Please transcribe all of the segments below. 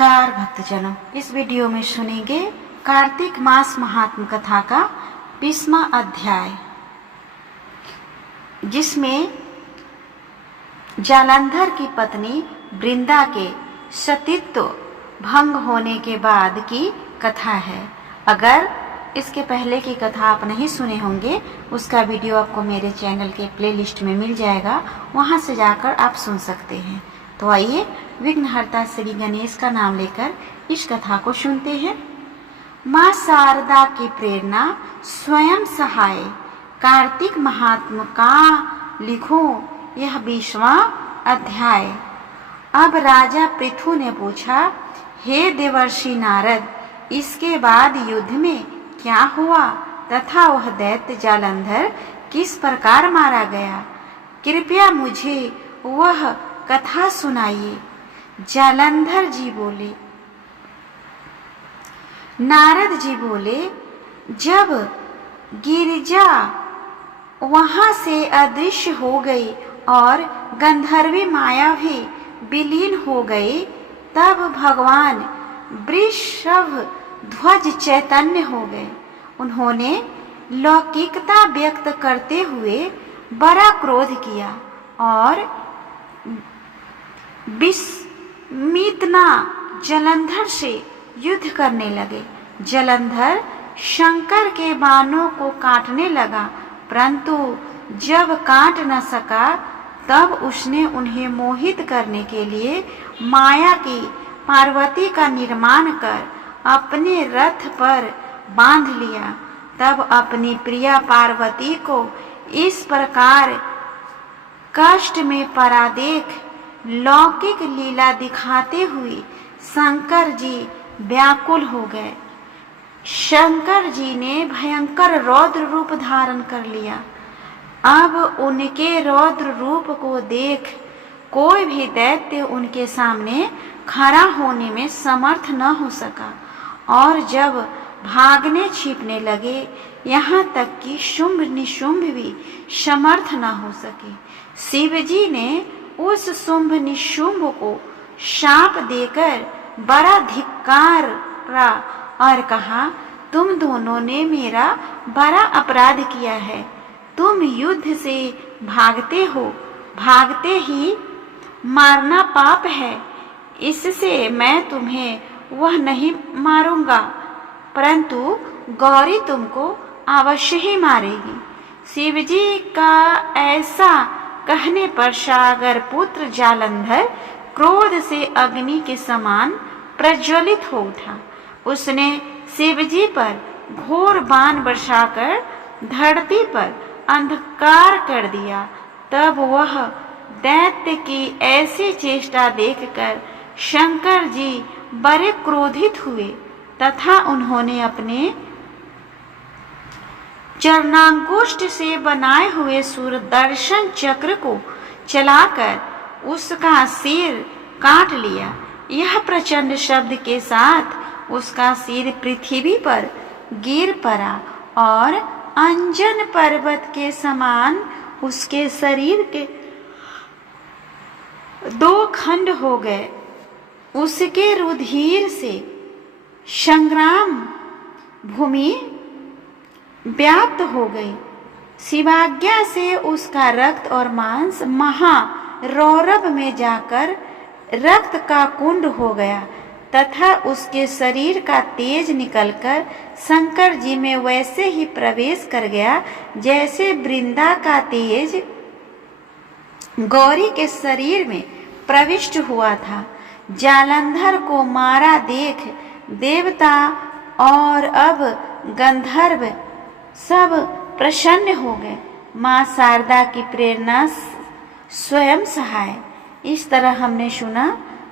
Car भक्तजनों, इस video में सुनेंगे कार्तिक मास महात्म कथा का 20वां अध्याय, जिसमें जालंधर की पत्नी वृंदा के सतीत्व भंग होने के बाद की कथा है। अगर इसके पहले की कथा आप नहीं सुने होंगे, उसका वीडियो आपको मेरे चैनल के प्लेलिस्ट में मिल जाएगा, वहां से जाकर आप सुन सकते हैं। तो आइए विघ्नहर्ता श्री गणेश का नाम लेकर इस कथा को सुनते हैं। माँ शारदा की प्रेरणा स्वयं सहाय, कार्तिक महात्म का लिखो यह 20वां अध्याय। अब राजा पृथु ने पूछा, हे देवर्षि नारद, इसके बाद युद्ध में क्या हुआ तथा वह दैत्य जालंधर किस प्रकार मारा गया? कृपया मुझे वह कथा सुनाइए। जालंधर जी बोले। नारद जी बोले, जब गिरिजा वहां से अदृश्य हो गई और गंधर्वी माया भी विलीन हो गई, तब भगवान वृषभ ध्वज चैतन्य हो गए। उन्होंने लौकिकता व्यक्त करते हुए बड़ा क्रोध किया और विस्मितना जालंधर से युद्ध करने लगे। जालंधर शंकर के बाणों को काटने लगा, परंतु जब काट न सका तब उसने उन्हें मोहित करने के लिए माया की पार्वती का निर्माण कर अपने रथ पर बांध लिया। तब अपनी प्रिया पार्वती को इस प्रकार कष्ट में पड़ा देख लौकिक लीला दिखाते हुए शंकर जी व्याकुल हो गए। शंकर जी ने भयंकर रौद्र रूप धारण कर लिया। अब उनके रौद्र रूप को देख कोई भी दैत्य उनके सामने खड़ा होने में समर्थ न हो सका, और जब भागने छिपने लगे, यहाँ तक कि शुंभ निशुंभ भी समर्थ न हो सके। शिवजी ने उस शुंभ निशुंभ को शाप देकर बड़ा धिक्कारा और कहा, तुम दोनों ने मेरा बड़ा अपराध किया है। तुम युद्ध से भागते हो, भागते ही मारना पाप है। इससे मैं तुम्हें वह नहीं मारूंगा, परंतु गौरी तुमको अवश्य ही मारेगी। शिवजी का ऐसा कहने पर सागर पुत्र जालंधर क्रोध से अग्नि के समान प्रज्वलित हो उठा। उसने शिवजी पर घोर बाण बरसाकर धरती पर अंधकार कर दिया। तब वह दैत्य की ऐसी चेष्टा देखकर शंकर जी बड़े क्रोधित हुए तथा उन्होंने अपने चरणांगुष्ठ से बनाए हुए सुदर्शन चक्र को चलाकर उसका सिर काट लिया। यह प्रचंड शब्द के साथ उसका सिर पृथ्वी पर गिर पड़ा और अंजन पर्वत के समान उसके शरीर के 2 खंड हो गए। उसके रुधिर से संग्राम भूमि व्याप्त हो गई। शिवाज्ञा से उसका रक्त और मांस महारौरव में जाकर रक्त का कुंड हो गया तथा उसके शरीर का तेज निकलकर शंकर जी में वैसे ही प्रवेश कर गया जैसे वृंदा का तेज गौरी के शरीर में प्रविष्ट हुआ था। जालंधर को मारा देख देवता और अब गंधर्व सब प्रसन्न हो गए। माँ शारदा की प्रेरणा स्वयं सहाय। इस तरह हमने सुना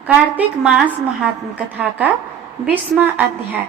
कार्तिक मास महात्म कथा का 20वां अध्याय।